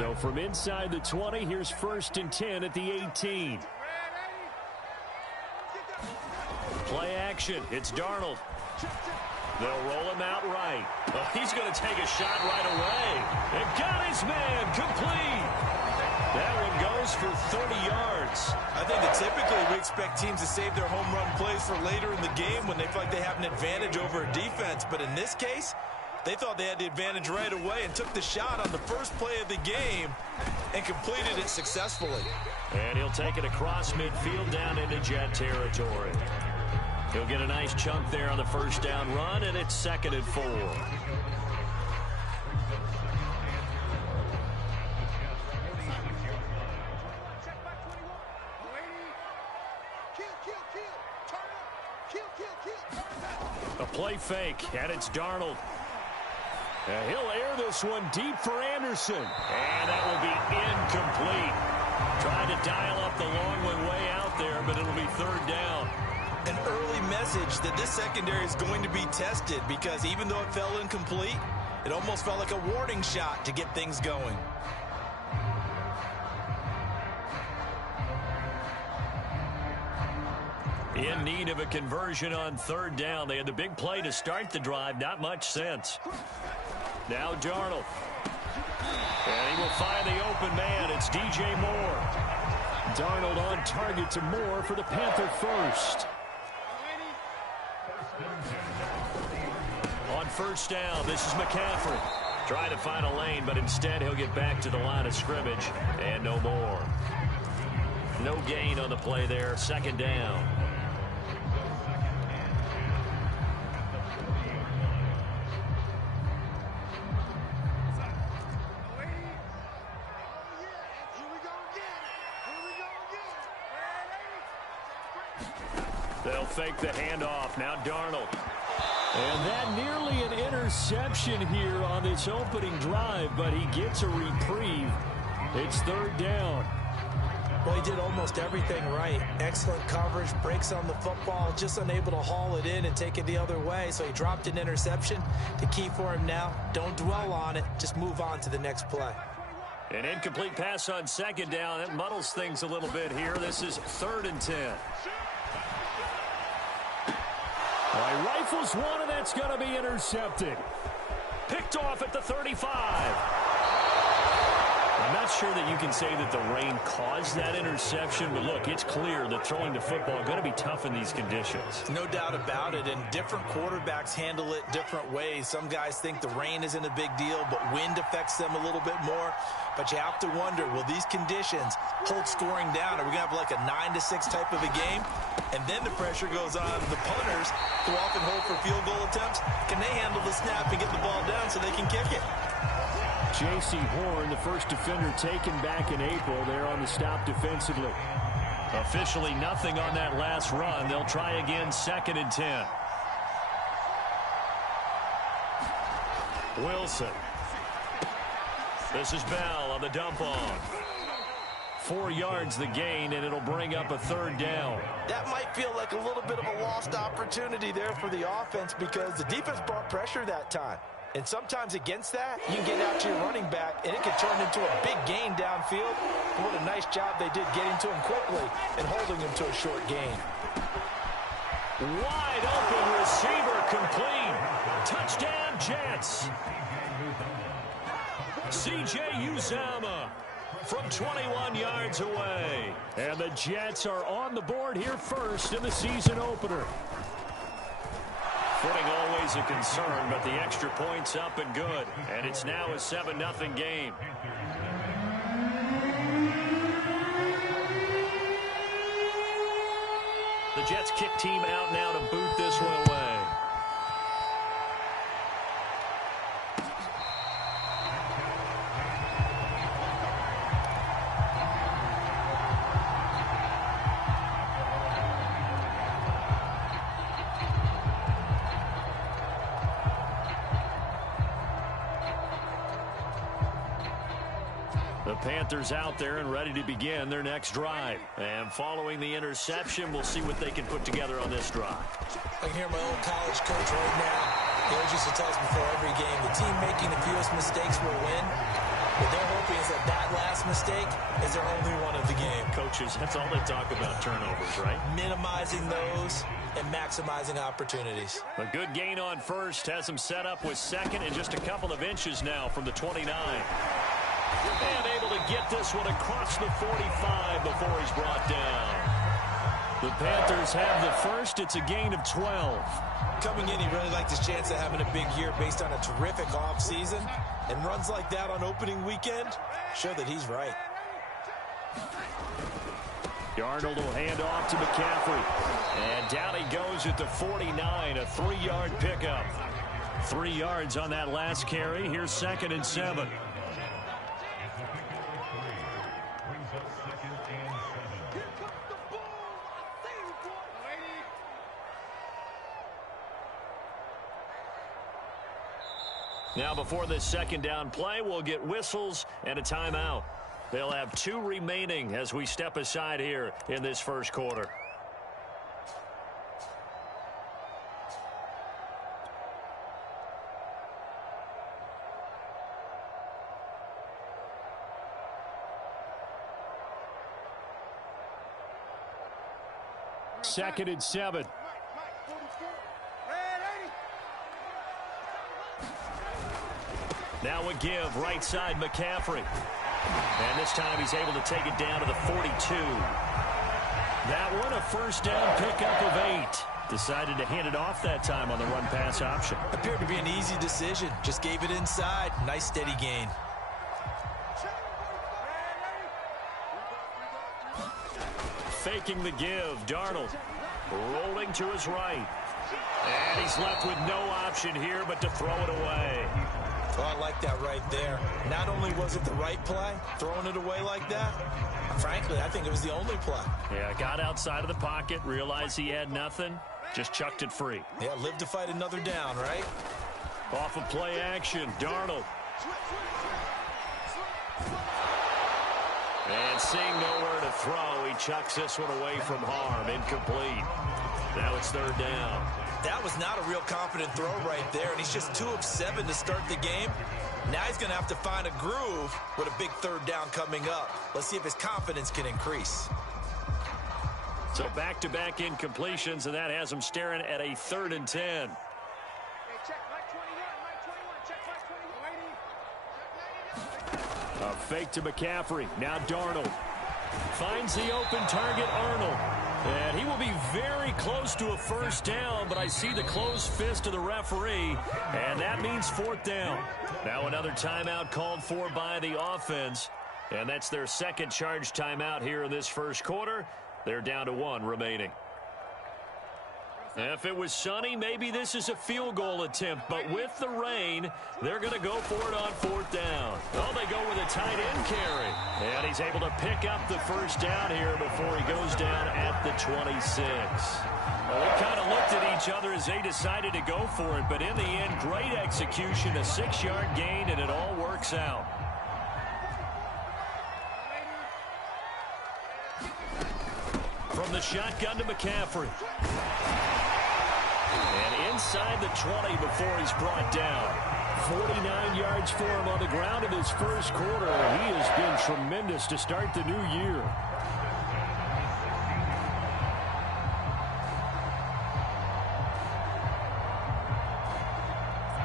So from inside the 20, here's 1st and 10 at the 18. Play action. It's Darnold. They'll roll him out right. Oh, he's going to take a shot right away. And got his man complete. That one goes for 30 yards. I think that typically we expect teams to save their home run plays for later in the game when they feel like they have an advantage over a defense. But in this case, they thought they had the advantage right away and took the shot on the first play of the game and completed it successfully. And he'll take it across midfield down into Jet territory. He'll get a nice chunk there on the first down run, and it's 2nd and 4. A play fake, and it's Darnold. He'll air this one deep for Anderson. And that will be incomplete. Trying to dial up the long one way out there, but it'll be 3rd down. An early message that this secondary is going to be tested because even though it fell incomplete, it almost felt like a warning shot to get things going. In need of a conversion on 3rd down. They had the big play to start the drive. Not much sense. Now Darnold. And he will find the open man. It's DJ Moore. Darnold on target to Moore for the Panther first. On 1st down, this is McCaffrey. Trying to find a lane, but instead he'll get back to the line of scrimmage. And no more. No gain on the play there. 2nd down. They'll fake the handoff. Now Darnold. And that nearly an interception here on this opening drive, but he gets a reprieve. It's 3rd down. Well, he did almost everything right. Excellent coverage, breaks on the football, just unable to haul it in and take it the other way. So he dropped an interception. The key for him now, don't dwell on it. Just move on to the next play. An incomplete pass on 2nd down. That muddles things a little bit here. This is 3rd and 10. He rifles one, and that's going to be intercepted. Picked off at the 35. I'm not sure that you can say that the rain caused that interception, but look, it's clear that throwing the football is going to be tough in these conditions. No doubt about it, and different quarterbacks handle it different ways. Some guys think the rain isn't a big deal, but wind affects them a little bit more. But you have to wonder, will these conditions hold scoring down? Are we going to have like a 9-6 type of a game? And then the pressure goes on the punters who often hold for field goal attempts. Can they handle the snap and get the ball down so they can kick it? J.C. Horn, the first defender taken back in April, there on the stop defensively. Officially nothing on that last run. They'll try again, 2nd and 10. Wilson. This is Bell on the dump on. 4 yards the gain, and it'll bring up a 3rd down. That might feel like a little bit of a lost opportunity there for the offense because the defense brought pressure that time. And sometimes against that, you can get out to your running back, and it can turn into a big gain downfield. And what a nice job they did getting to him quickly and holding him to a short gain. Wide open receiver complete. Touchdown, Jets. C.J. Uzomah from 21 yards away. And the Jets are on the board here first in the season opener. Footing always a concern, but the extra point's up and good. And it's now a 7-0 game. The Jets kick team out now to boot this one away. The Panthers out there and ready to begin their next drive. And following the interception, we'll see what they can put together on this drive. I can hear my old college coach right now. He always used to tell us before every game, the team making the fewest mistakes will win. But they're hoping is that last mistake is their only one of the game. Coaches, that's all they talk about, turnovers, right? Minimizing those and maximizing opportunities. A good gain on first has him set up with second and just a couple of inches now from the 29. And able to get this one across the 45 before he's brought down. The Panthers have the first. It's a gain of 12. Coming in, he really liked his chance of having a big year based on a terrific offseason. And runs like that on opening weekend show that he's right. Darnold will hand off to McCaffrey. And down he goes at the 49, a 3-yard pickup. 3 yards on that last carry. Here's 2nd and 7. Now before this second down play, we'll get whistles and a timeout. They'll have 2 remaining as we step aside here in this first quarter. Second and 7. Now a give, right side McCaffrey. And this time he's able to take it down to the 42. That one a first down pickup of 8. Decided to hand it off that time on the run-pass option. Appeared to be an easy decision. Just gave it inside. Nice steady gain. Faking the give, Darnold rolling to his right. And he's left with no option here but to throw it away. Well, I like that right there. Not only was it the right play, throwing it away like that, frankly, I think it was the only play. Yeah, got outside of the pocket, realized he had nothing, just chucked it free. Yeah, live to fight another down, right? Off of play action, Darnold. And seeing nowhere to throw, he chucks this one away from harm, incomplete. Now it's 3rd down. That was not a real confident throw right there, and he's just 2 of 7 to start the game. Now he's going to have to find a groove with a big 3rd down coming up. Let's see if his confidence can increase. So back-to-back incompletions, and that has him staring at a 3rd and 10. A fake to McCaffrey. Now Darnold finds the open target, Arnold. And he will be very close to a first down, but I see the closed fist of the referee, and that means 4th down. Now another timeout called for by the offense, and that's their second charge timeout here in this first quarter. They're down to 1 remaining. If it was sunny, maybe this is a field goal attempt, but with the rain, they're going to go for it on 4th down. Oh, they go with a tight end carry. And he's able to pick up the first down here before he goes down at the 26. Well, they kind of looked at each other as they decided to go for it, but in the end, great execution, a 6-yard gain, and it all works out. From the shotgun to McCaffrey. And inside the 20 before he's brought down. 49 yards for him on the ground in his first quarter. He has been tremendous to start the new year.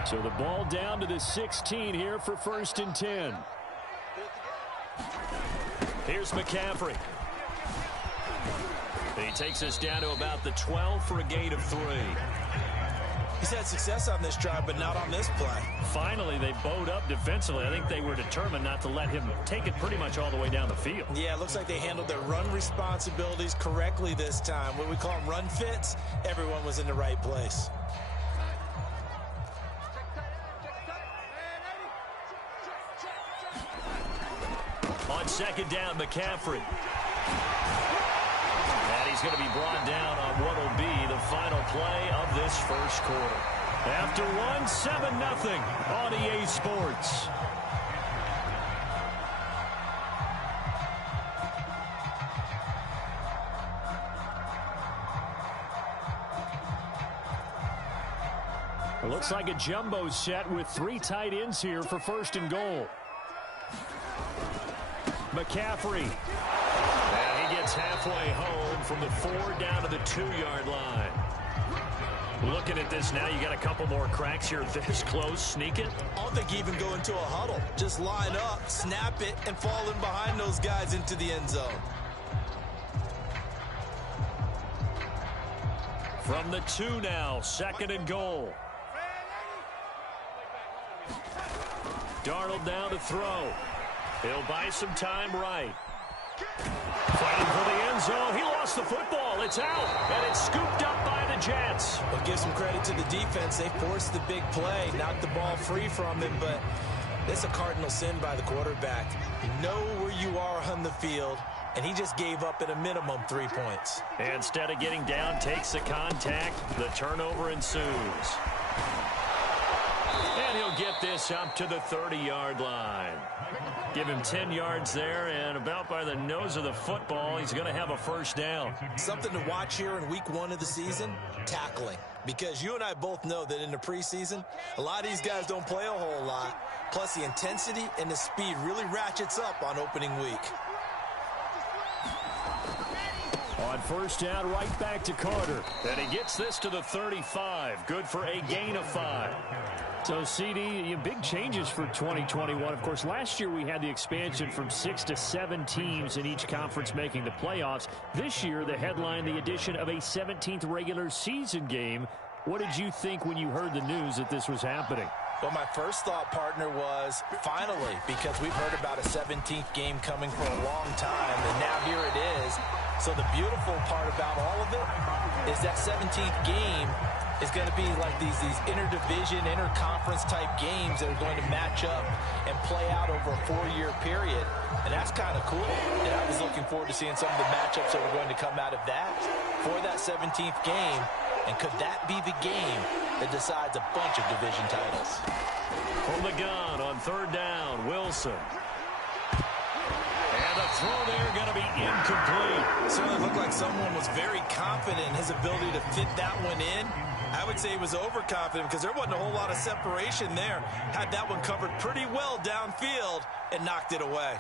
So the ball down to the 16 here for 1st and 10. Here's McCaffrey. He takes us down to about the 12 for a gain of 3. He's had success on this drive, but not on this play. Finally, they bowed up defensively. I think they were determined not to let him take it pretty much all the way down the field. Yeah, it looks like they handled their run responsibilities correctly this time. What we call them run fits, everyone was in the right place. On 2nd down, McCaffrey. And he's going to be brought down on what will be the final play of this first quarter. After 7-0 on EA Sports. It looks like a jumbo set with 3 tight ends here for 1st and goal. McCaffrey. And he gets halfway home from the 4 down to the 2-yard line. Looking at this now, you got a couple more cracks here this close. Sneak it. I don't think you even go into a huddle. Just line up, snap it, and fall in behind those guys into the end zone. From the 2 now, 2nd and goal. Darnold now to throw. He'll buy some time right. Fighting for the end zone. He lost the football. It's out, and it's scooped up by the Jets. Well, give some credit to the defense. They forced the big play, knocked the ball free from him, but it's a cardinal sin by the quarterback. You know where you are on the field, and he just gave up at a minimum 3 points. Instead of getting down, takes the contact. The turnover ensues. And he'll get this up to the 30-yard line. Give him 10 yards there, and about by the nose of the football, he's going to have a first down. Something to watch here in week 1 of the season, tackling. Because you and I both know that in the preseason, a lot of these guys don't play a whole lot. Plus, the intensity and the speed really ratchets up on opening week. On first down, right back to Carter. And he gets this to the 35. Good for a gain of 5. So, CD, big changes for 2021. Of course, last year we had the expansion from 6 to 7 teams in each conference making the playoffs. This year, the headline, the addition of a 17th regular season game. What did you think when you heard the news that this was happening? Well, my first thought, partner, was finally, because we've heard about a 17th game coming for a long time, and now here it is. So the beautiful part about all of it is that 17th game is going to be like these interdivision, interconference type games that are going to match up and play out over a 4-year period. And that's kind of cool. And I was looking forward to seeing some of the matchups that were going to come out of that for that 17th game. And could that be the game that decides a bunch of division titles? From the gun on 3rd down, Wilson. And the throw there going to be incomplete. Certainly looked like someone was very confident in his ability to fit that one in. I would say he was overconfident because there wasn't a whole lot of separation there. Had that one covered pretty well downfield and knocked it away.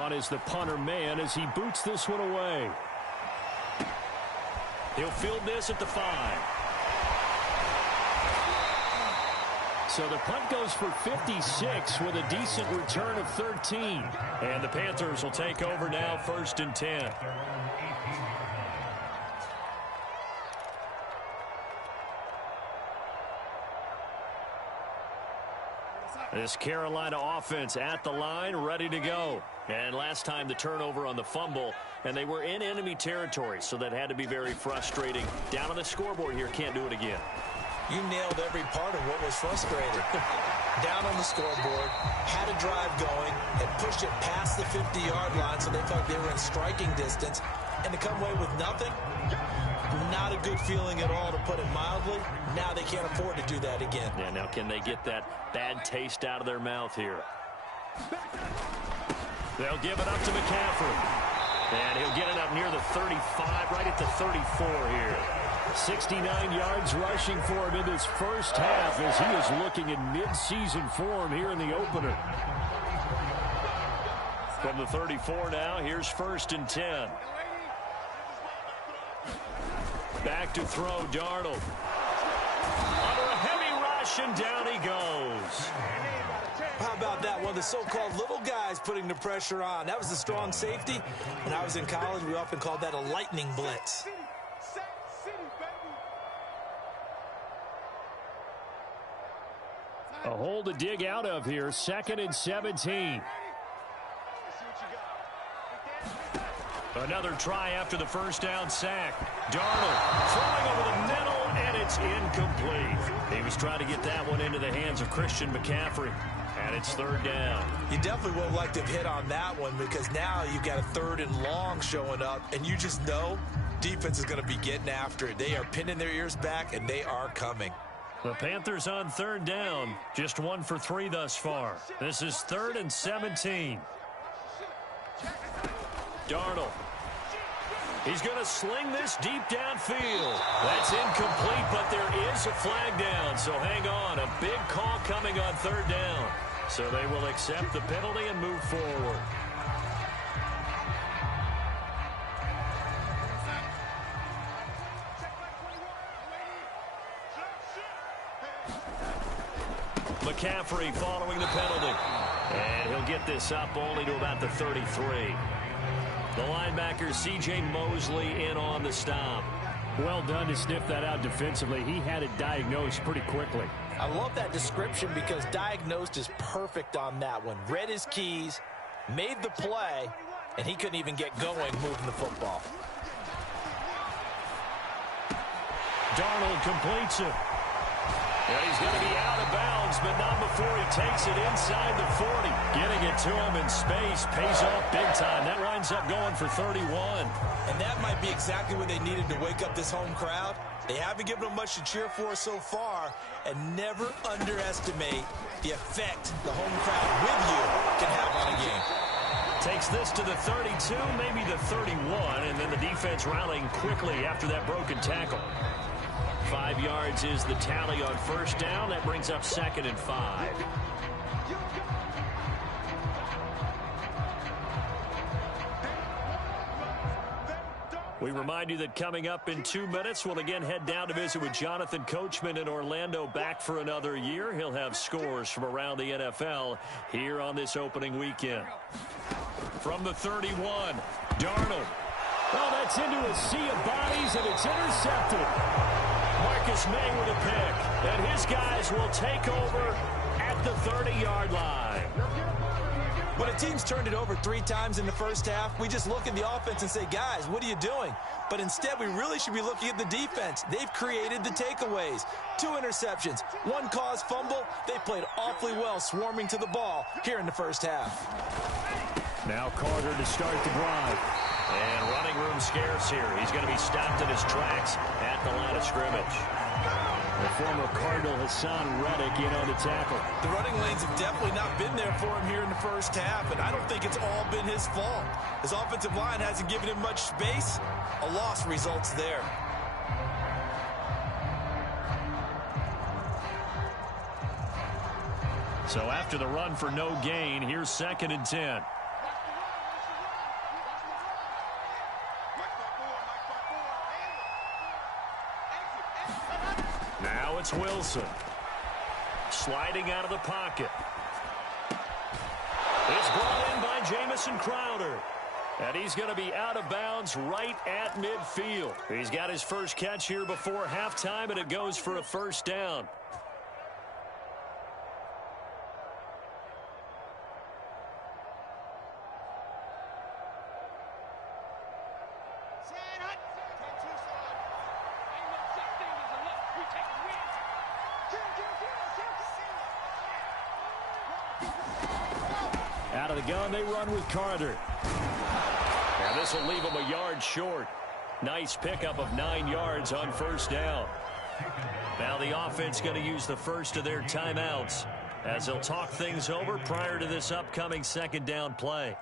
On is the punter man as he boots this one away. He'll field this at the 5. So the punt goes for 56 with a decent return of 13. And the Panthers will take over now, 1st and 10. This Carolina offense at the line, ready to go. And last time the turnover on the fumble, and they were in enemy territory, so that had to be very frustrating. Down on the scoreboard here, can't do it again. You nailed every part of what was frustrating. Down on the scoreboard, had a drive going, and pushed it past the 50-yard line so they felt they were in striking distance. And to come away with nothing, not a good feeling at all, to put it mildly. Now they can't afford to do that again. Yeah, now can they get that bad taste out of their mouth here? They'll give it up to McCaffrey. And he'll get it up near the 35, right at the 34 here. 69 yards rushing for him in this first half as he is looking in mid-season form here in the opener. From the 34 now, here's 1st and 10. Back to throw, Darnold. Under a heavy rush, and down he goes. How about that? One of the so-called little guys putting the pressure on. That was the strong safety. When I was in college, we often called that a lightning blitz. A hole to dig out of here. 2nd and 17. Another try after the first down sack. Darnold throwing over the middle, and it's incomplete. He was trying to get that one into the hands of Christian McCaffrey, and it's 3rd down. You definitely would have liked to have hit on that one, because now you've got a 3rd and long showing up, and you just know defense is going to be getting after it. They are pinning their ears back, and they are coming. The Panthers on 3rd down, just 1 for 3 thus far. This is 3rd and 17. Darnold. He's going to sling this deep downfield. That's incomplete, but there is a flag down, so hang on. A big call coming on third down. So they will accept the penalty and move forward. McCaffrey following the penalty. And he'll get this up only to about the 33. The linebacker, C.J. Mosley, in on the stop. Well done to sniff that out defensively. He had it diagnosed pretty quickly. I love that description because diagnosed is perfect on that one. Read his keys, made the play, and he couldn't even get going moving the football. Darnold completes it. And he's going to be out of bounds, but not before he takes it inside the 40. Getting it to him in space pays off big time. That winds up going for 31. And that might be exactly what they needed to wake up this home crowd. They haven't given them much to cheer for so far, and never underestimate the effect the home crowd with you can have on a game. Takes this to the 32, maybe the 31, and then the defense rallying quickly after that broken tackle. 5 yards is the tally on first down. That brings up 2nd and 5. We remind you that coming up in 2 minutes, we'll again head down to visit with Jonathan Coachman in Orlando, back for another year. He'll have scores from around the NFL here on this opening weekend. From the 31, Darnold. Well, that's into a sea of bodies, and it's intercepted. Marcus May with a pick, and his guys will take over at the 30-yard line. When a team's turned it over 3 times in the first half, we just look at the offense and say, guys, what are you doing? But instead, we really should be looking at the defense. They've created the takeaways. 2 interceptions, 1 caused fumble. They played awfully well swarming to the ball here in the first half. Now Carter to start the drive. And running room scarce here. He's going to be stopped in his tracks at the line of scrimmage. The former Cardinal Hassan Reddick in on the tackle. The running lanes have definitely not been there for him here in the first half, and I don't think it's all been his fault. His offensive line hasn't given him much space. A loss results there. So after the run for no gain, here's 2nd and 10. Now it's Wilson. Sliding out of the pocket. It's brought in by Jamison Crowder. And he's going to be out of bounds right at midfield. He's got his first catch here before halftime, and it goes for a first down. Out of the gun, they run with Carter. And this will leave him a yard short. Nice pickup of 9 yards on first down. Now the offense going to use the first of their timeouts as they'll talk things over prior to this upcoming 2nd down play.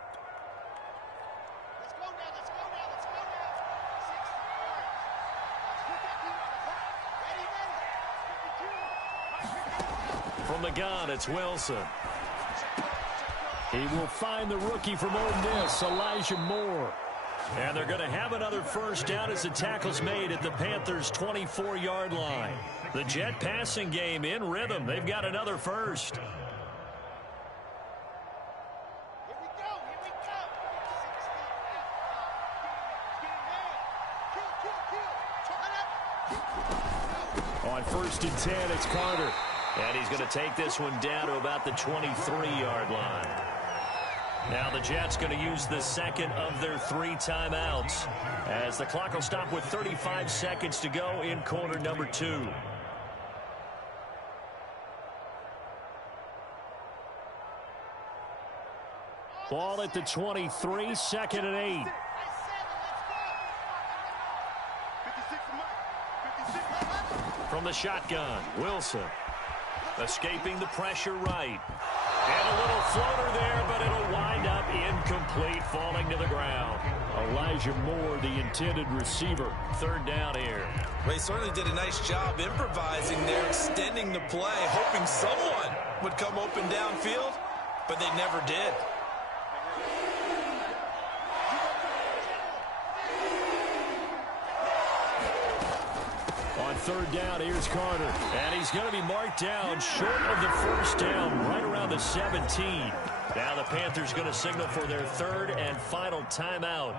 From the gun, it's Wilson. He will find the rookie from Ole Miss, Elijah Moore. And they're going to have another first down as the tackle's made at the Panthers' 24-yard line. The Jet passing game in rhythm. They've got another first. On 1st and 10, it's Carter. And he's going to take this one down to about the 23-yard line. Now the Jets going to use the second of their 3 timeouts as the clock will stop with 35 seconds to go in quarter number 2. Ball at the 23, 2nd and 8. From the shotgun, Wilson escaping the pressure right. And a little floater there, but it'll wind up incomplete, falling to the ground. Elijah Moore, the intended receiver. Third down here. Well, he certainly did a nice job improvising there, extending the play, hoping someone would come open downfield, but they never did. On third down, here's Carter. And he's going to be marked down short of the first down, right around the 17. Now the Panthers going to signal for their third and final timeout,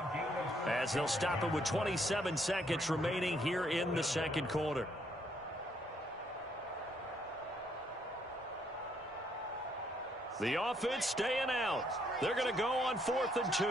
as they'll stop it with 27 seconds remaining here in the second quarter. The offense staying out. They're going to go on 4th and 2.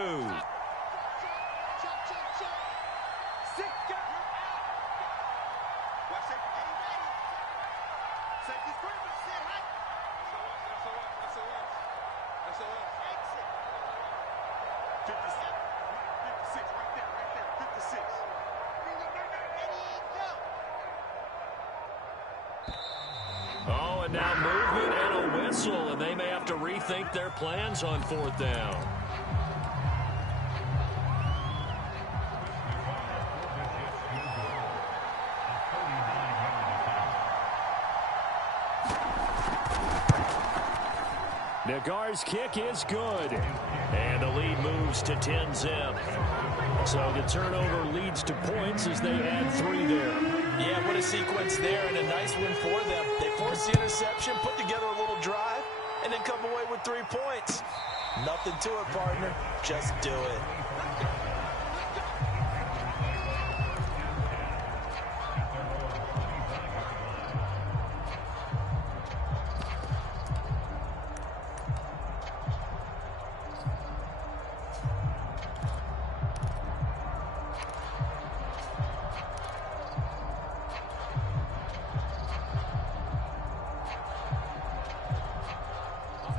Oh, and now movement and a whistle, and they may have to rethink their plans on 4th down. Nagar's kick is good. And the lead moves to 10-zip. So the turnover leads to points as they add 3 there. Yeah, what a sequence there, and a nice win for them. They forced the interception, put together a little drive, and then come away with 3 points. Nothing to it, partner. Just do it.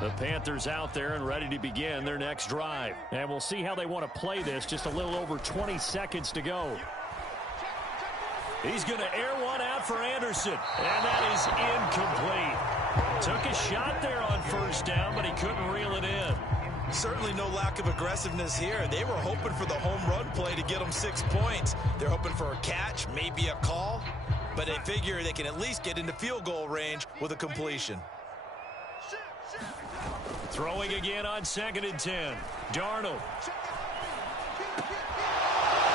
The Panthers out there and ready to begin their next drive. And we'll see how they want to play this. Just a little over 20 seconds to go. He's going to air one out for Anderson. And that is incomplete. Took a shot there on first down, but he couldn't reel it in. Certainly no lack of aggressiveness here. They were hoping for the home run play to get them 6 points. They're hoping for a catch, maybe a call. But they figure they can at least get into field goal range with a completion. Throwing again on 2nd and 10. Darnold.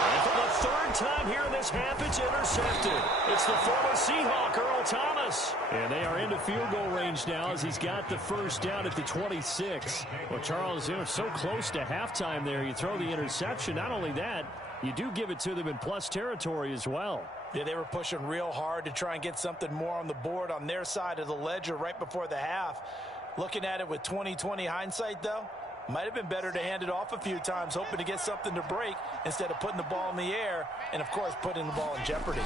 And for the third time here in this half, it's intercepted. It's the former Seahawk, Earl Thomas. And they are into field goal range now as he's got the first down at the 26. Well, Charles, you know, so close to halftime there. You throw the interception. Not only that, you do give it to them in plus territory as well. Yeah, they were pushing real hard to try and get something more on the board on their side of the ledger right before the half. Looking at it with 20/20 hindsight, though, might have been better to hand it off a few times, hoping to get something to break instead of putting the ball in the air and, of course, putting the ball in jeopardy.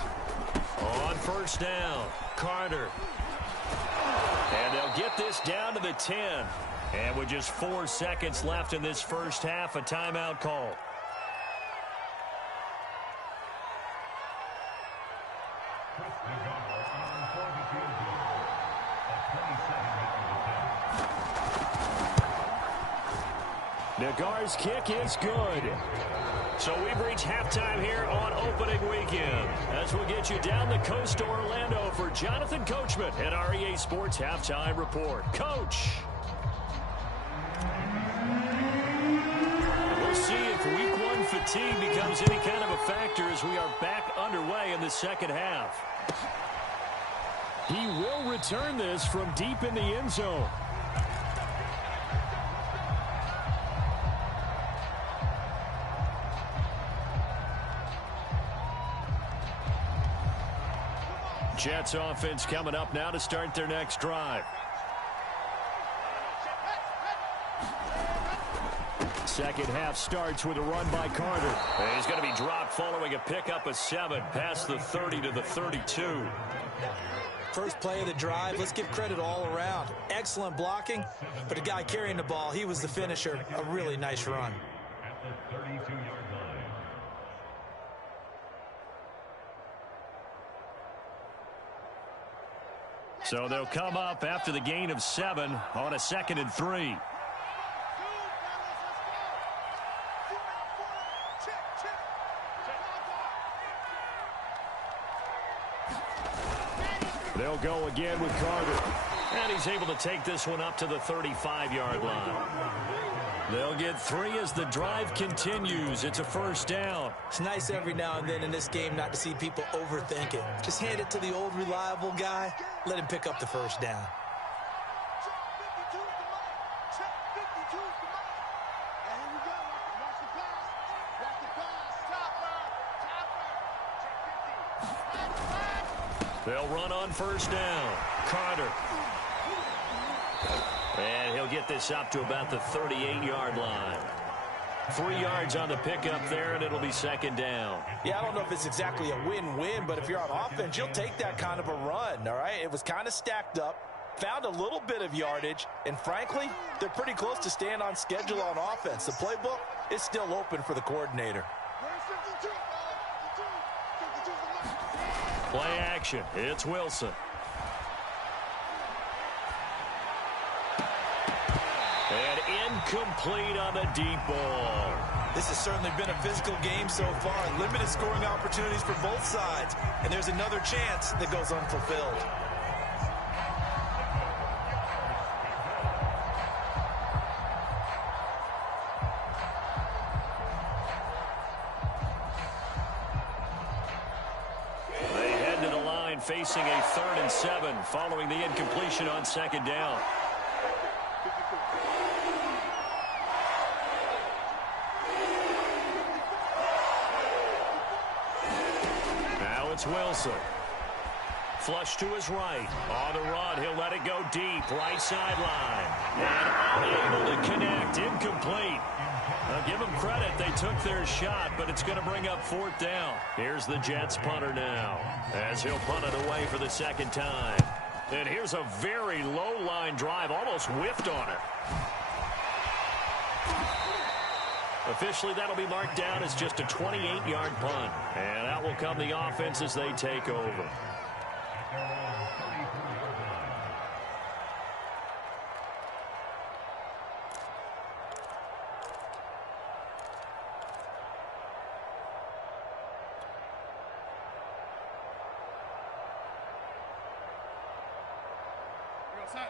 On first down, Carter. And they'll get this down to the 10. And with just 4 seconds left in this first half, a timeout call. Nagar's kick is good. So we've reached halftime here on opening weekend. As we'll get you down the coast to Orlando for Jonathan Coachman at our EA Sports Halftime Report. Coach. We'll see if week 1 fatigue becomes any kind of a factor as we are back underway in the second half. He will return this from deep in the end zone. Jets offense coming up now to start their next drive. Second half starts with a run by Carter. And he's going to be dropped following a pickup of 7 past the 30 to the 32. First play of the drive, let's give credit all around. Excellent blocking, but the guy carrying the ball, he was the finisher. A really nice run. At the 32-yard line. So they'll come up after the gain of 7 on a 2nd and 3. They'll go again with Carter. And he's able to take this one up to the 35-yard line. They'll get 3 as the drive continues. It's a first down. It's nice every now and then in this game not to see people overthink it. Just hand it to the old reliable guy. Let him pick up the first down. They'll run on first down. Carter. And he'll get this up to about the 38-yard line. 3 yards on the pickup there, and it'll be second down. Yeah, I don't know if it's exactly a win-win, but if you're on offense, you'll take that kind of a run, all right? It was kind of stacked up, found a little bit of yardage, and frankly, they're pretty close to staying on schedule on offense. The playbook is still open for the coordinator. Play action. It's Wilson. And incomplete on the deep ball. This has certainly been a physical game so far. Limited scoring opportunities for both sides. And there's another chance that goes unfulfilled. Facing a 3rd and 7 following the incompletion on second down. Now it's Wilson. Flush to his right. On the run, he'll let it go deep. Right sideline. And unable to connect. Incomplete. Now give them credit. They took their shot, but it's going to bring up 4th down. Here's the Jets punter now, as he'll punt it away for the second time. And here's a very low-line drive, almost whiffed on it. Officially, that'll be marked down as just a 28-yard punt. And out will come the offense as they take over.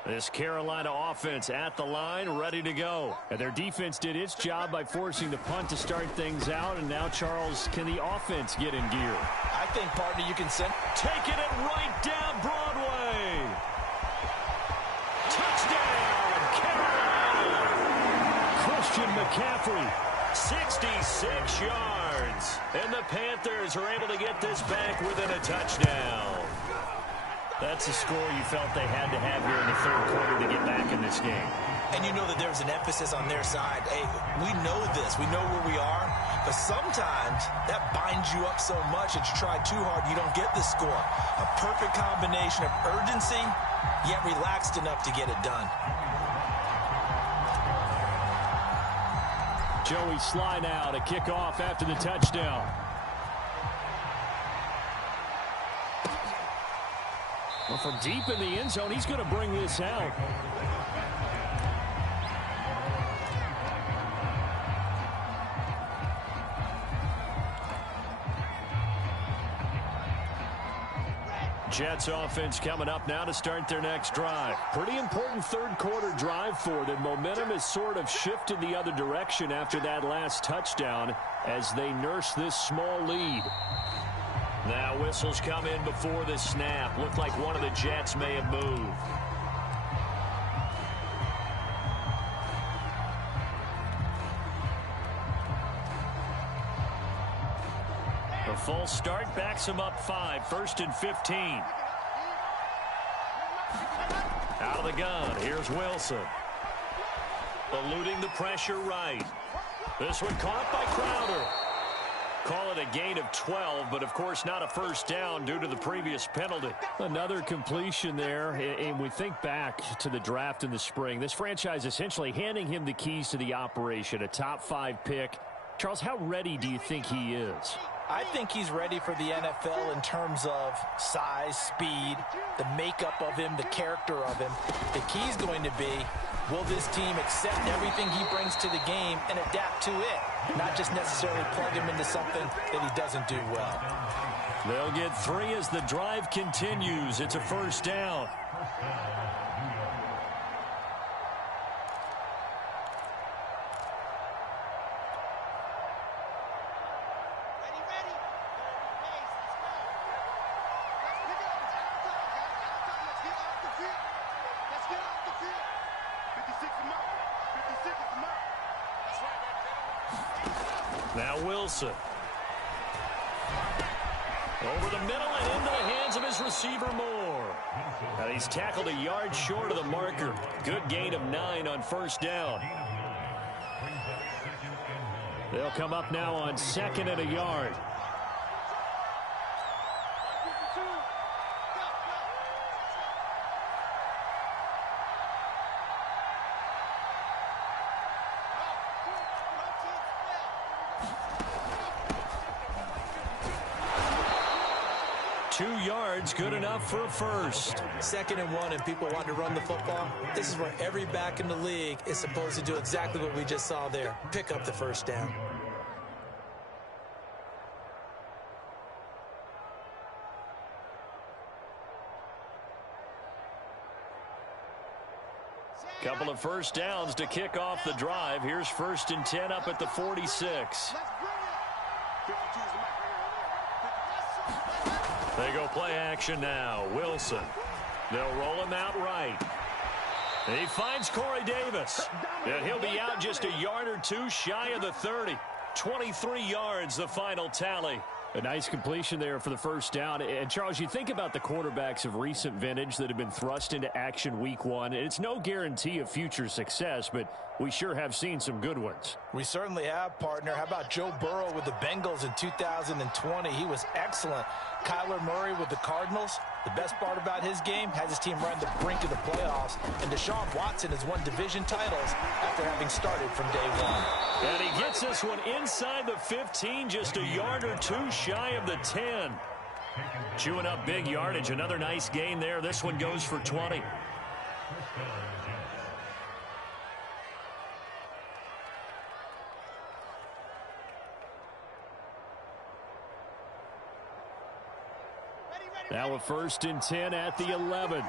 This Carolina offense at the line, ready to go. And their defense did its job by forcing the punt to start things out. And now, Charles, can the offense get in gear? I think, partner, you can send. Taking it right down Broadway. Touchdown, Carolina. Christian McCaffrey. 66 yards. And the Panthers are able to get this back within a touchdown. That's a score you felt they had to have here in the 3rd quarter to get back in this game. And you know that there's an emphasis on their side. Hey, we know this. We know where we are. But sometimes that binds you up so much that you try too hard, you don't get the score. A perfect combination of urgency, yet relaxed enough to get it done. Joey Sly now to kick off after the touchdown. Well, from deep in the end zone, he's going to bring this out. Jets offense coming up now to start their next drive. Pretty important 3rd quarter drive for them. Momentum has sort of shifted the other direction after that last touchdown as they nurse this small lead. Now whistles come in before the snap. Looked like one of the Jets may have moved. A full start backs him up 5. 1st and 15. Out of the gun. Here's Wilson. Eluding the pressure right. This one caught by Crowder. Call it a gain of 12, but of course not a first down due to the previous penalty. Another completion there, and we think back to the draft in the spring. This franchise essentially handing him the keys to the operation, a top 5 pick. Charles, how ready do you think he is? I think he's ready for the NFL in terms of size, speed, the makeup of him, the character of him. The key's going to be, will this team accept everything he brings to the game and adapt to it, not just necessarily plug him into something that he doesn't do well. They'll get 3 as the drive continues. It's a first down. Now Wilson. Over the middle and into the hands of his receiver Moore. And he's tackled a yard short of the marker. Good gain of 9 on first down. They'll come up now on 2nd and a yard. Good enough for a first. 2nd and 1 and people want to run the football. This is where every back in the league is supposed to do exactly what we just saw there. Pick up the first down. Couple of first downs to kick off the drive. Here's 1st and 10 up at the 46. They go play action now. Wilson. They'll roll him out right. He finds Corey Davis. And he'll be out just a yard or 2 shy of the 30. 23 yards, the final tally. A nice completion there for the first down. And, Charles, you think about the quarterbacks of recent vintage that have been thrust into action week 1. It's no guarantee of future success, but we sure have seen some good ones. We certainly have, partner. How about Joe Burrow with the Bengals in 2020? He was excellent. Kyler Murray with the Cardinals. The best part about his game, has his team run the brink of the playoffs. And Deshaun Watson has won division titles after having started from day 1. And he gets this one inside the 15, just a yard or 2 shy of the 10. Chewing up big yardage. Another nice gain there. This one goes for 20. Now a 1st and 10 at the 11.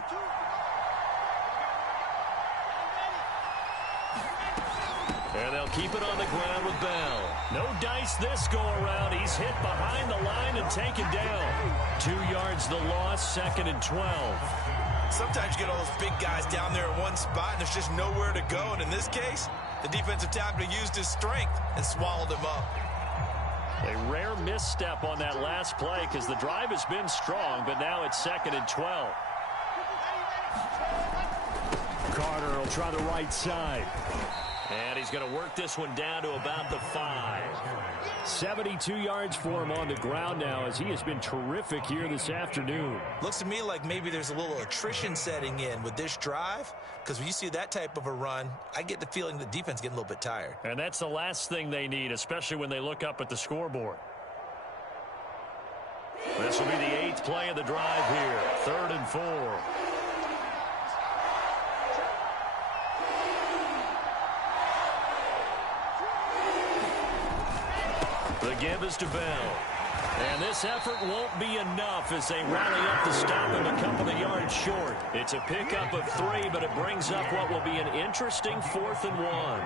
And they'll keep it on the ground with Bell. No dice this go around. He's hit behind the line and taken down. 2 yards the loss, 2nd and 12. Sometimes you get all those big guys down there in one spot and there's just nowhere to go. And in this case, the defensive tackle used his strength and swallowed him up. A rare misstep on that last play because the drive has been strong, but now it's 2nd and 12. Carter will try the right side. And he's going to work this one down to about the 5. 72 yards for him on the ground now as he has been terrific here this afternoon. Looks to me like maybe there's a little attrition setting in with this drive, because when you see that type of a run, I get the feeling the defense getting a little bit tired. And that's the last thing they need, especially when they look up at the scoreboard. This will be the 8th play of the drive here. 3rd and 4. The give is to Bell. And this effort won't be enough as they rally up to stop him a couple of yards short. It's a pickup of 3, but it brings up what will be an interesting 4th and 1.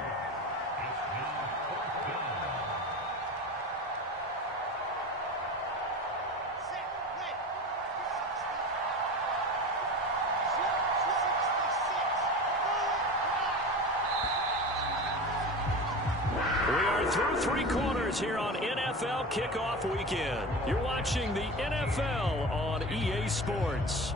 Through 3 quarters here on NFL Kickoff Weekend. You're watching the NFL on EA Sports.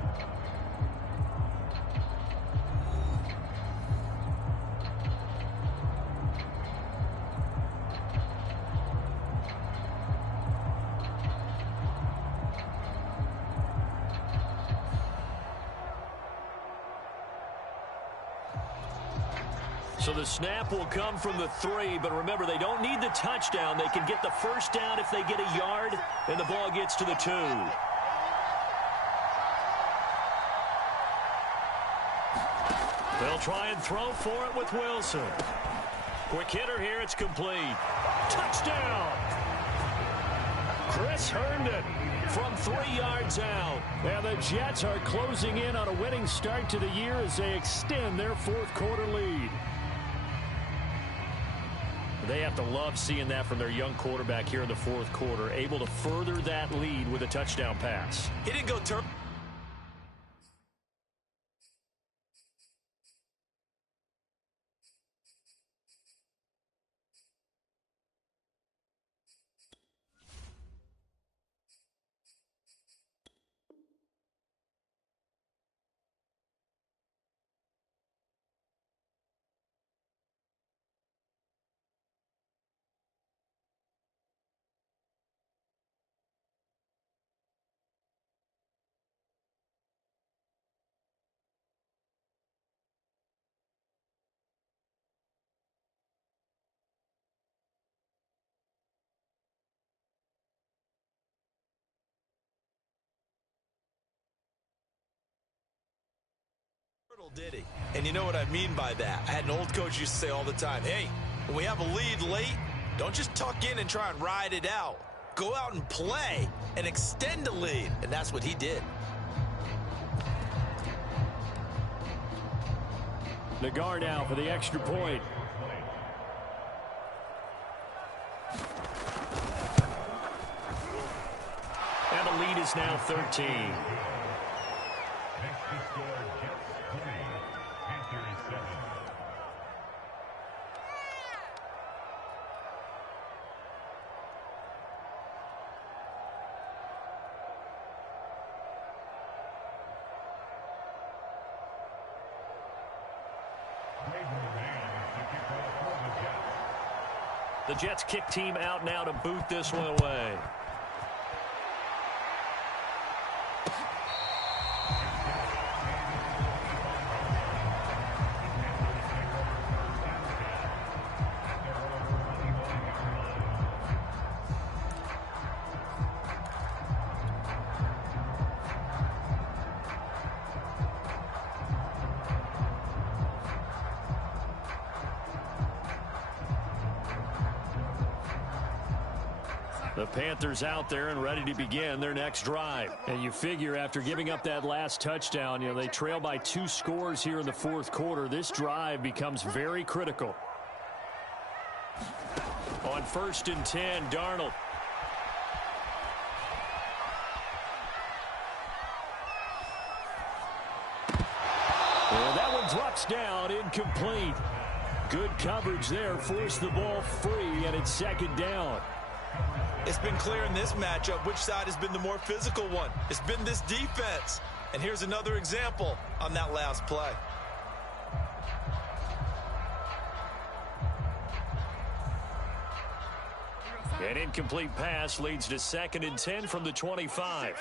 So the snap will come from the 3, but remember, they don't need the touchdown. They can get the first down if they get a yard, and the ball gets to the 2. They'll try and throw for it with Wilson. Quick hitter here, it's complete. Touchdown! Chris Herndon from 3 yards out. And the Jets are closing in on a winning start to the year as they extend their fourth quarter lead. They have to love seeing that from their young quarterback here in the fourth quarter, able to further that lead with a touchdown pass. He didn't go turn. Did he? And you know what I mean by that. I had an old coach used to say all the time, hey, when we have a lead late, don't just tuck in and try and ride it out. Go out and play and extend the lead. And that's what he did. Nagar now for the extra point. And the lead is now 13. Next to score, Jets 3, Panthers 7. The Jets kick team out now to boot this one away. The Panthers out there and ready to begin their next drive. And you figure after giving up that last touchdown, they trail by 2 scores here in the fourth quarter. This drive becomes very critical. On 1st and 10, Darnold. And that one drops down, incomplete. Good coverage there, forced the ball free, and it's 2nd down. It's been clear in this matchup which side has been the more physical one. It's been this defense. And here's another example on that last play. An incomplete pass leads to 2nd and 10 from the 25.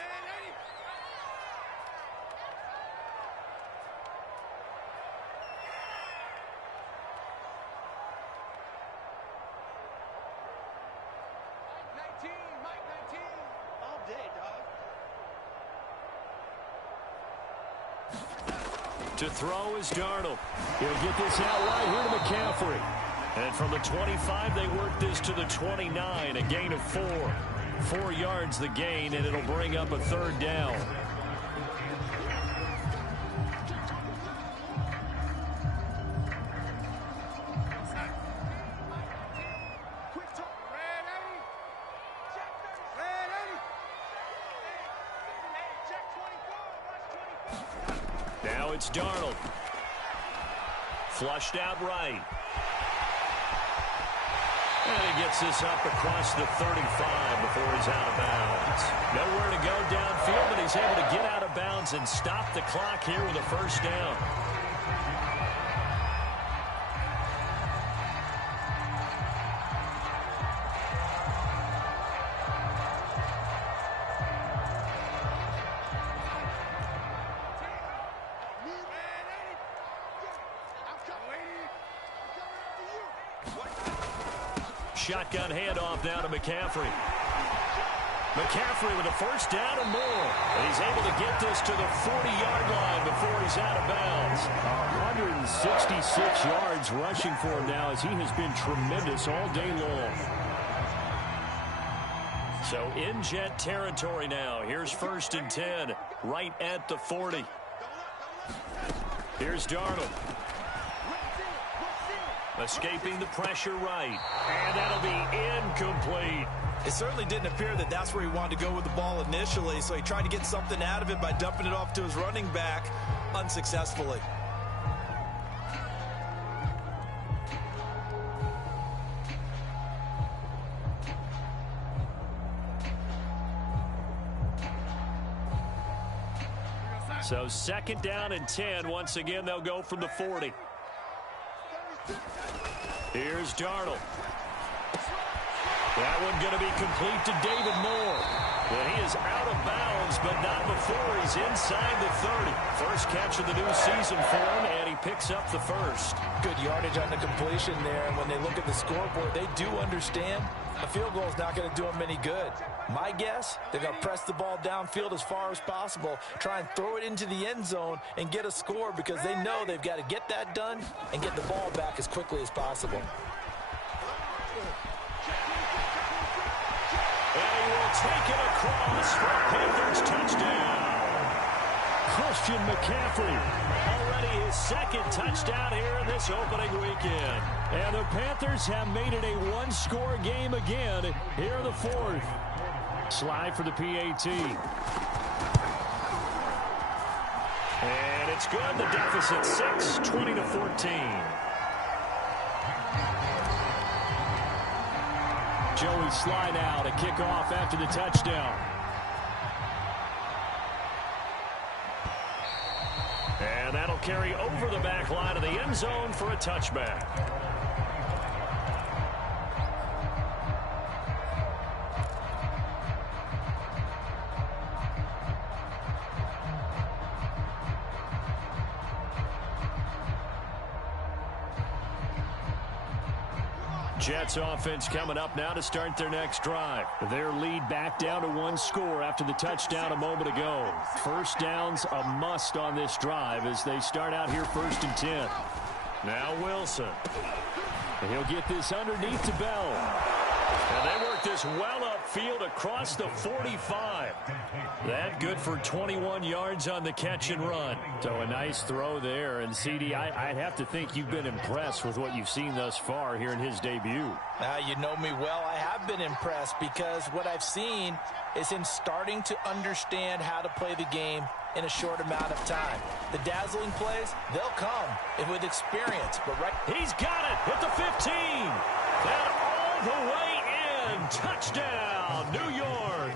To throw is Darnold. He'll get this out right here to McCaffrey. And from the 25, they work this to the 29, a gain of 4. 4 yards the gain, and it'll bring up a 3rd down. Now it's Darnold. Flushed out right. And he gets this up across the 35 before he's out of bounds. Nowhere to go downfield, but he's able to get out of bounds and stop the clock here with a 1st down. shotgun handoff now to McCaffrey. McCaffrey with a first down and more. And he's able to get this to the 40-yard line before he's out of bounds. 166 yards rushing for him now as he has been tremendous all day long. So in Jet territory now. Here's 1st and 10, right at the 40. Here's Darnold. Escaping the pressure right. And that'll be incomplete. It certainly didn't appear that that's where he wanted to go with the ball initially, so he tried to get something out of it by dumping it off to his running back unsuccessfully. So 2nd down and 10. Once again, they'll go from the 40. Here's Darnold. That one going to be complete to David Moore. Well, he is out of bounds, but not before he's inside the 30. First catch of the new season for him, and he picks up the first. Good yardage on the completion there, and when they look at the scoreboard, they do understand a field goal is not going to do them any good. My guess, they're going to press the ball downfield as far as possible, try and throw it into the end zone and get a score because they know they've got to get that done and get the ball back as quickly as possible. And he will take it across for a Panthers touchdown. Christian McCaffrey. Already his 2nd touchdown here in this opening weekend. And the Panthers have made it a one-score game again here in the 4th. Slide for the PAT. And it's good. The deficit 6, 20-14. Joey Sly now to kick off after the touchdown. And that'll carry over the back line of the end zone for a touchback. Jets offense coming up now to start their next drive. Their lead back down to 1 score after the touchdown a moment ago. First down's a must on this drive as they start out here 1st and 10. Now Wilson. And he'll get this underneath to Bell. And they work this well upfield across the 45. That good for 21 yards on the catch and run. So a nice throw there. And, CD, I'd have to think you've been impressed with what you've seen thus far here in his debut. You know me well. I have been impressed because what I've seen is him starting to understand how to play the game in a short amount of time. The dazzling plays, they'll come with experience. But he's got it at the 15. And all the way in. Touchdown, New York.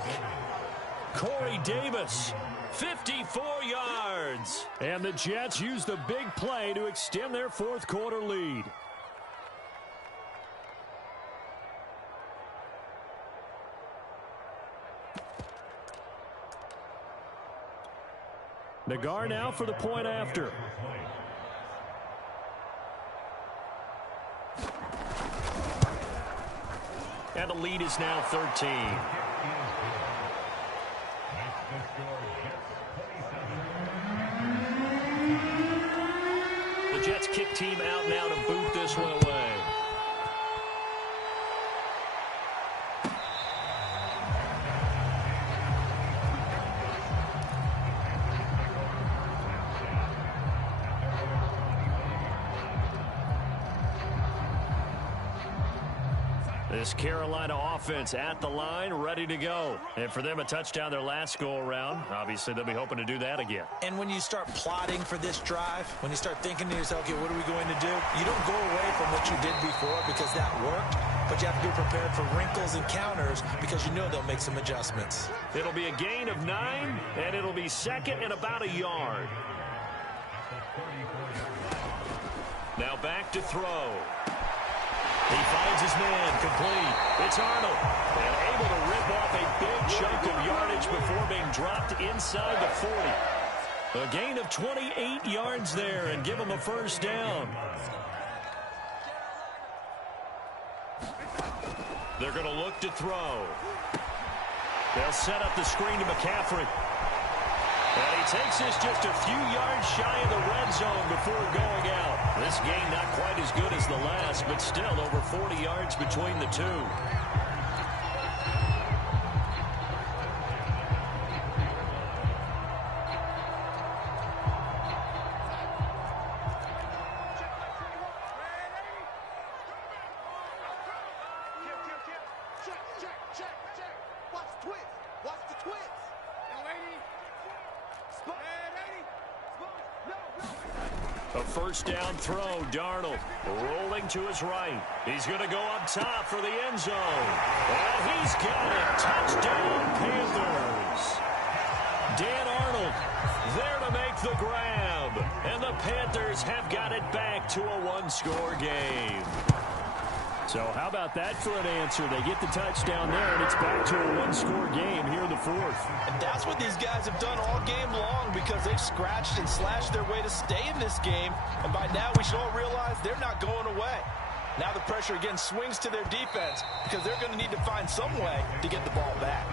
Corey Davis, 54 yards. And the Jets use the big play to extend their 4th quarter lead. Nagar now for the point after. And the lead is now 13. The Jets kick team out now to boot this one away. This Carolina offense at the line, ready to go. And for them, a touchdown their last go-around. Obviously, they'll be hoping to do that again. And when you start plotting for this drive, when you start thinking to yourself, okay, what are we going to do? You don't go away from what you did before because that worked, but you have to be prepared for wrinkles and counters because you know they'll make some adjustments. It'll be a gain of 9, and it'll be 2nd and about a yard. Now back to throw. He finds his man, complete. It's Arnold, and able to rip off a big chunk of yardage before being dropped inside the 40. A gain of 28 yards there and give him a first down. They're going to look to throw. They'll set up the screen to McCaffrey. And he takes this just a few yards shy of the red zone before going out. This game not quite as good as the last, but still over 40 yards between the two. A first down throw, Darnold rolling to his right. He's going to go up top for the end zone. And he's got it. Touchdown, Panthers. Dan Arnold there to make the grab. And the Panthers have got it back to a one-score game. So how about that for an answer? They get the touchdown there, and it's back to a one-score game here in the fourth. And that's what these guys have done all game long because they've scratched and slashed their way to stay in this game. And by now we should all realize they're not going away. Now the pressure again swings to their defense because they're going to need to find some way to get the ball back.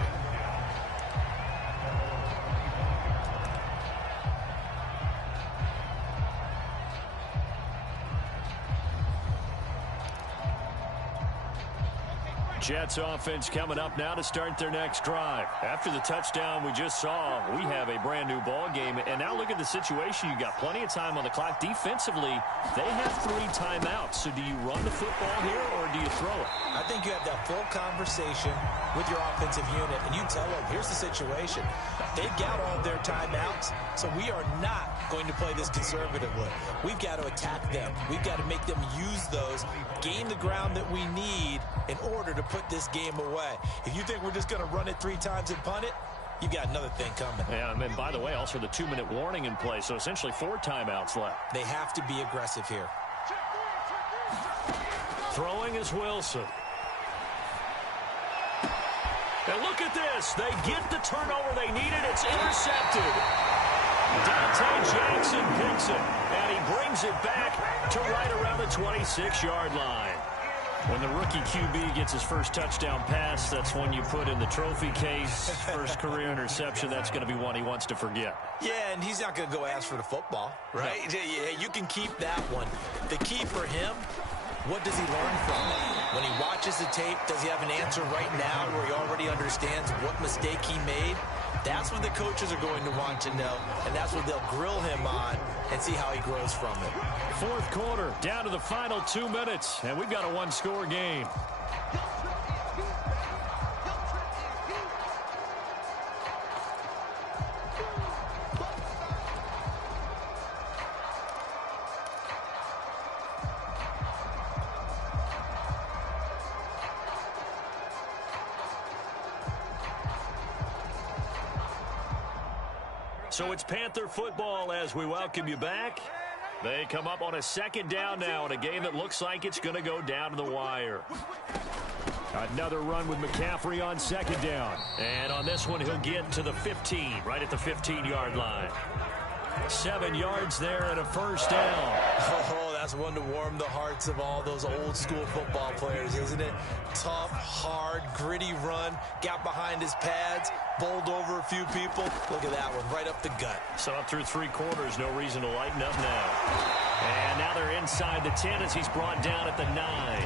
Jets offense coming up now to start their next drive. After the touchdown we just saw, we have a brand new ball game. And now look at the situation. You got plenty of time on the clock. Defensively, they have 3 timeouts. So do you run the football here or do you throw it? I think you have that full conversation with your offensive unit, and you tell them, here's the situation. They've got all their timeouts, so we are not going to play this conservatively. We've got to attack them. We've got to make them use those, gain the ground that we need in order to put this game away. If you think we're just going to run it 3 times and punt it, you've got another thing coming. Yeah, and by the way, also the 2-minute warning in play, so essentially 4 timeouts left. They have to be aggressive here. Throwing is Wilson. And look at this. They get the turnover they needed. It's intercepted. Dante Jackson picks it, and he brings it back to right around the 26-yard line. When the rookie QB gets his first touchdown pass, that's one you put in the trophy case. First career interception, that's going to be one he wants to forget. Yeah, and he's not going to go ask for the football, right? No. Yeah, you can keep that one. The key for him, what does he learn from it? When he watches the tape, does he have an answer right now where he already understands what mistake he made? That's what the coaches are going to want to know, and that's what they'll grill him on and see how he grows from it. Fourth quarter, down to the final 2 minutes, and we've got a one-score game. So it's Panther football as we welcome you back. They come up on a second down now in a game that looks like it's going to go down to the wire. Another run with McCaffrey on second down. And on this one, he'll get to the 15, right at the 15-yard line. 7 yards there and a first down. Oh, that's one to warm the hearts of all those old-school football players, isn't it? Tough, hard, gritty run. Got behind his pads, bowled over a few people. Look at that one, right up the gut. So up through 3 quarters, no reason to lighten up now. And now they're inside the 10 as he's brought down at the 9.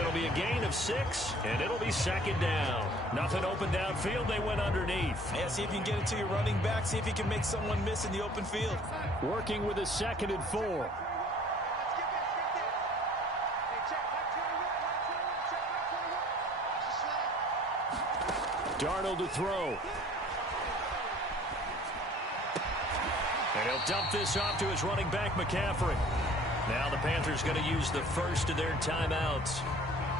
It'll be a gain of 6, and it'll be second down. Nothing open downfield. They went underneath. Yeah, see if you can get it to your running back. See if you can make someone miss in the open field. Working with a 2nd and 4. Darnold to throw. And he'll dump this off to his running back, McCaffrey. Now the Panthers going to use the first of their timeouts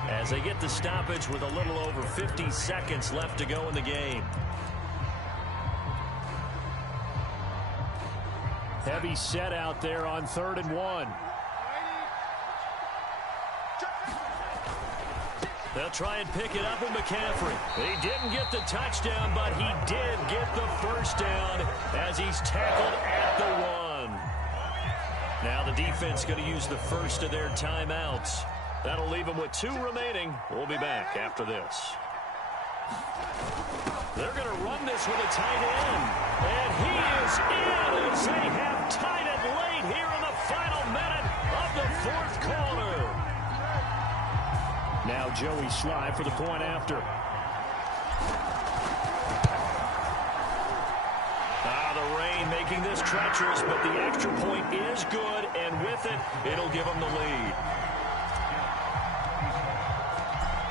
as they get the stoppage with a little over 50 seconds left to go in the game. Heavy set out there on 3rd and 1. They'll try and pick it up with McCaffrey. He didn't get the touchdown, but he did get the first down as he's tackled at the 1. Now the defense going to use the first of their timeouts. That'll leave them with 2 remaining. We'll be back after this. They're going to run this with a tight end. And he is in as they have tied it late here in the final minute of the 4th quarter. Now Joey Sly for the point after. The rain making this treacherous, but the extra point is good, and with it, it'll give them the lead.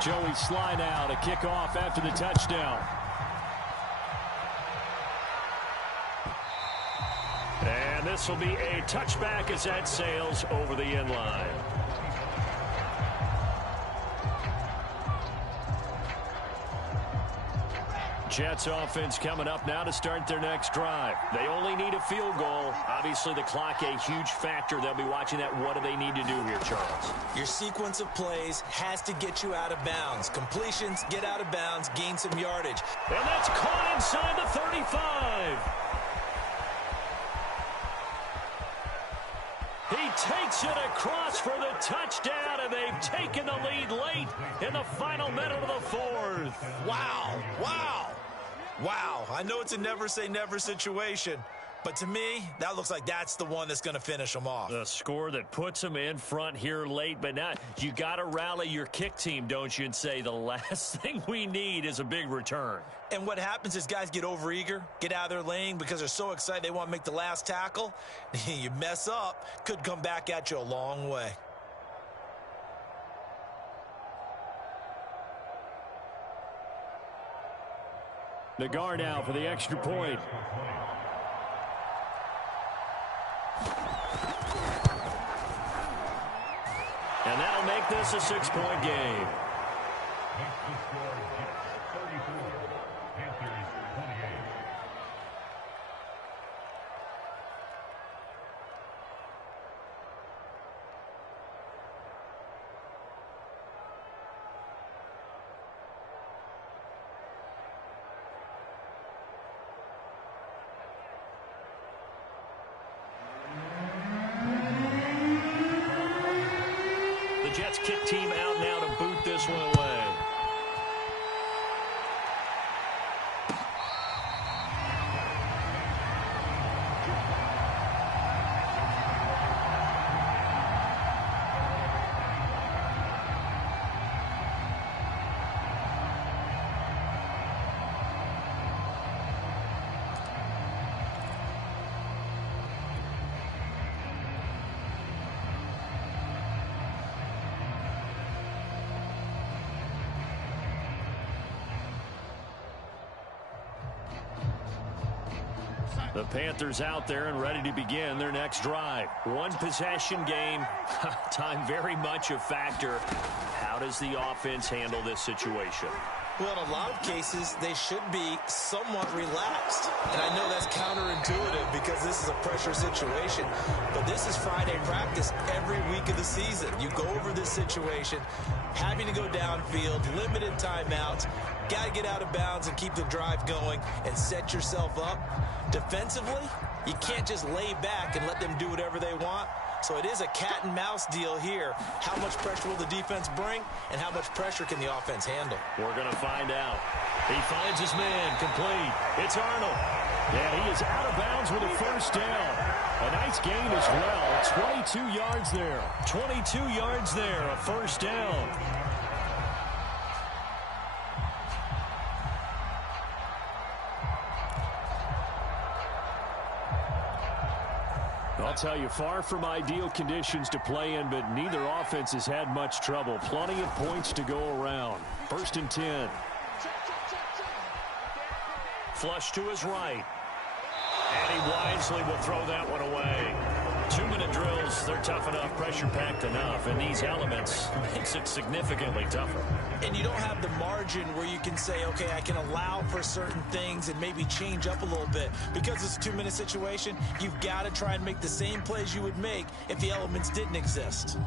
Joey Sly now to kick off after the touchdown. And this will be a touchback as that sails over the end line. Jets offense coming up now to start their next drive. They only need a field goal. Obviously, the clock a huge factor. They'll be watching that. What do they need to do here, Charles? Your sequence of plays has to get you out of bounds. Completions, get out of bounds, gain some yardage. And that's caught inside the 35. He takes it across for the touchdown, and they've taken the lead late in the final minute of the 4th. Wow, wow, wow. I know it's a never-say-never situation, but to me, that looks like that's the one that's going to finish them off. The score that puts them in front here late, but now you got to rally your kick team, don't you, and say the last thing we need is a big return. And what happens is guys get overeager, get out of their lane because they're so excited they want to make the last tackle. You mess up, could come back at you a long way. The guard now for the extra point. And that'll make this a 6-point game. Jets kick team out now to boot this one away. The Panthers out there and ready to begin their next drive. One possession game. Time very much a factor. How does the offense handle this situation? Well, in a lot of cases, they should be somewhat relaxed. And I know that's counterintuitive because this is a pressure situation. But this is Friday practice every week of the season. You go over this situation, having to go downfield, limited timeouts, got to get out of bounds and keep the drive going and set yourself up. Defensively, you can't just lay back and let them do whatever they want. So it is a cat and mouse deal here. How much pressure will the defense bring, and how much pressure can the offense handle? We're going to find out. He finds his man, complete. It's Arnold. Yeah, he is out of bounds with a first down. A nice gain as well. 22 yards there. 22 yards there, a first down. I'll tell you, far from ideal conditions to play in, but neither offense has had much trouble. Plenty of points to go around. 1st and 10. Flush to his right. And he wisely will throw that one away. 2-minute drills, they're tough enough, pressure-packed enough, and these elements makes it significantly tougher. And you don't have the margin where you can say, okay, I can allow for certain things and maybe change up a little bit. Because it's a 2-minute situation, you've got to try and make the same plays you would make if the elements didn't exist.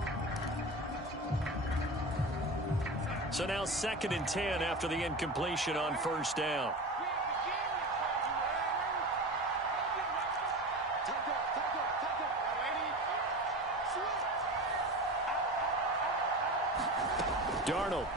So now 2nd and 10 after the incompletion on first down. Darnold.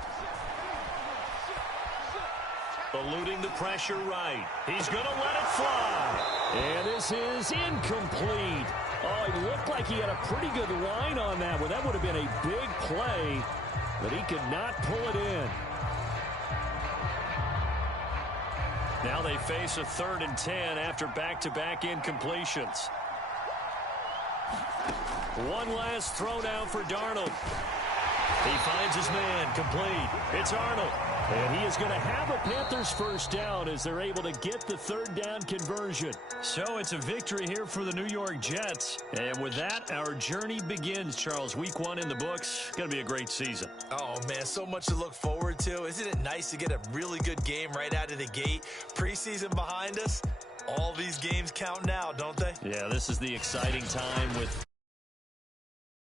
Eluding the pressure right. He's going to let it fly. And this is incomplete. Oh, it looked like he had a pretty good line on that one. That would have been a big play, but he could not pull it in. Now they face a 3rd and 10 after back-to-back incompletions. One last throw down for Darnold. He finds his man, complete. It's Arnold. And he is going to have a Panthers first down as they're able to get the 3rd down conversion. So it's a victory here for the New York Jets. And with that, our journey begins, Charles. Week 1 in the books. Going to be a great season. Oh, man, so much to look forward to. Isn't it nice to get a really good game right out of the gate? Preseason behind us. All these games count now, don't they? Yeah, this is the exciting time with